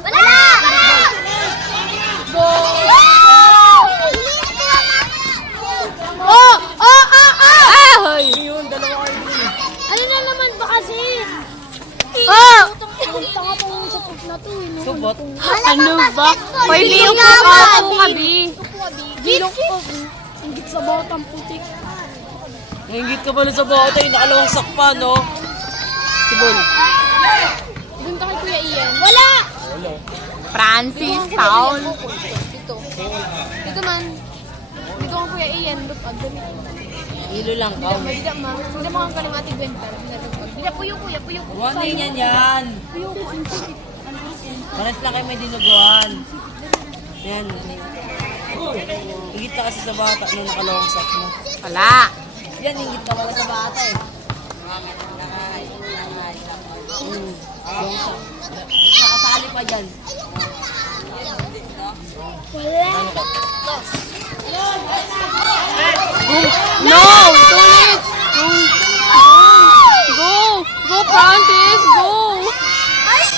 Wala! Go! Oh! Oh! Oh! Oh! Ahoy! Yun, dalawa kayo din. Ano na naman ba kasi? Oh! Tanga pa yung sa pag na to. Subot. Ano ba? Hoy, bilog ko ka po kabi. Bilog po. Ingit sa batang putik. Nangingit ka pala sa bata, nakalawang sakpa, no? Sibol. Doon ka kay Kuya Ian. Wala! Francis, Paul. Dito. Dito man. Dito ang Kuya Ian. Look, damit. Ilo lang ka. Hindi ma. Hindi mo kang kalimati benta. Hindi puyo Kuya, puyo ko. Ano yan yan? Puyo ko. Pares lang kayo may dinuguan. Yan. Ingit ka kasi sa bata nung nakalawang sak mo. Wala. Yan, ingit ka pala sa bata eh. Nakasali pa dyan. Wala. No! Tulit! Go! Go, Francis! Go!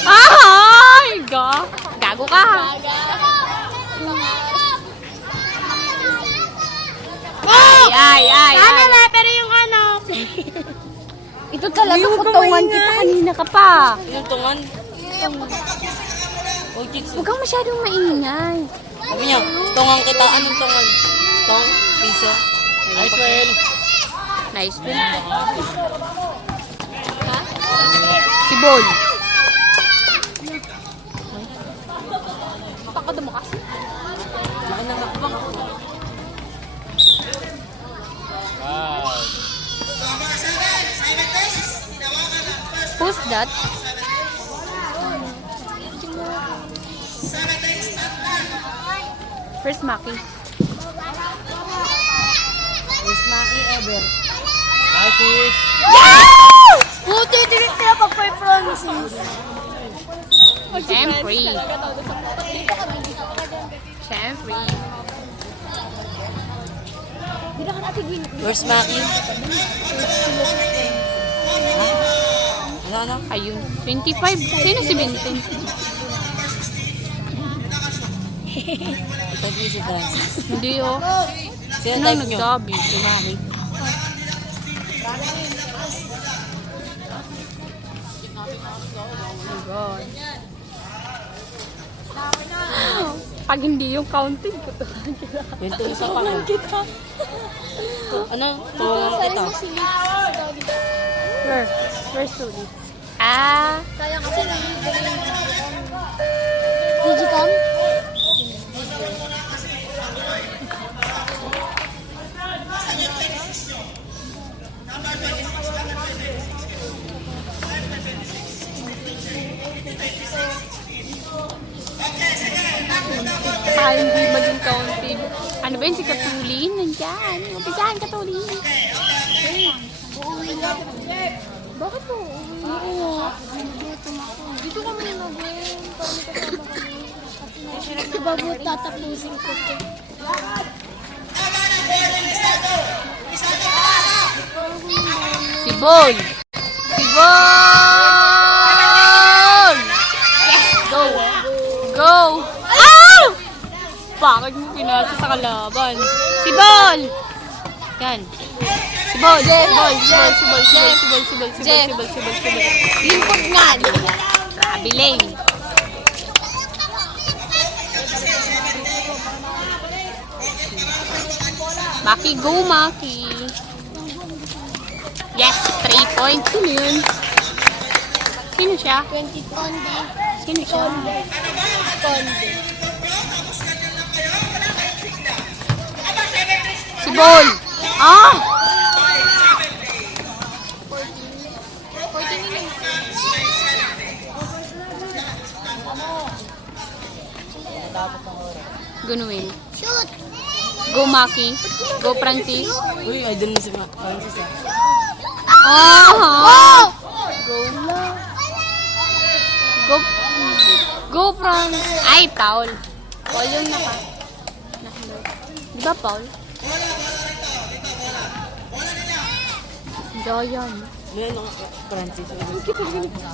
Ay! Gago ka! Ay, ay, Ano ay! na, pero yung ano. Ito talaga kutungan kita kanina ka pa. Yung tungan. Oh, chicks. Huwag kang masyadong maingay. Sabi niya, tungan kita. Anong tungan? Tong? Piso? Nice well. Nice one. Si Bol. Pakado mo kasi. Laki ng hakbang. Who's that? Where's Maki? First Maki ever. Nice fish. Buti, direct sila pag-Kuya Francis. Siyempre. Siyempre. Hindi na ka natin gawin. First Maki. Ano? Ayun. 25. Sino si Vincent? Ito si Francis. Hindi oh. Sino Sino type nyo? nagsabi? Si Maki. Oh my God. Pag hindi yung counting ko to. Yung tulis sa pako. Ano? Tungan kita. Where? Where's Sulit? Ah. Kaya kasi Digicom? Para hindi maging counting. Ano ba yun si Katulin? Nandyan. Umpisahan Katulin. Uuwi na. Bakit po? Oo. Dito kami nag-uwi. Para may kasama kami. Bago tatapusin ko ito. Si Bol. Si Bol! Yes! Go! Go! Ah! Bakit mo pinasa sa kalaban? Si Bol! Yan. Si Bol! Si Bol! Si Bol! Si Bol! Si Bol! Si Bol! Si Bol! Si Bol! Si Bol! Si Bol! Si Bol! Lingkod nga. Sabi Lane. Maki, go Maki. Yes, 3 points. Sino yun? Sino siya? 20 Conde. Sino siya? Conde. Si Bol. Ah! 14 nila. Go Noel. Shoot! Go Maki. Go Francis. Uy, idol mo si Francis ah. Ah! Go. Go. Go Fran. Ay, Paul. Paul yung naka. Di ba Paul? Dayan. Ano, Francis.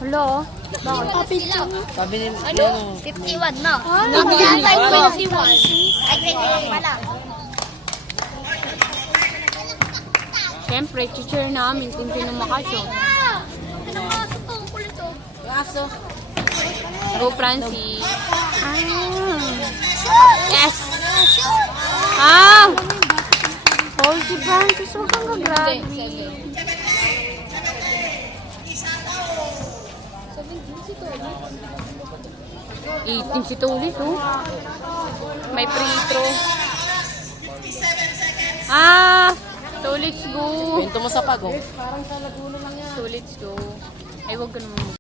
Hello? Kapit lang. Sabi ni, ano, 51 na. Ano? 51. Ay, 21 pala. Siyempre, teacher namin kung sino makasyo. Ano nga ito? Kulit to. aso. Go, Francie. Yes! Oh, si Francis, huwag kang gagrabe. 18 si Tulis, oh. May free throw. So let's go. Kwento mo sa pag, oh. So let's go. Ay, huwag ka naman.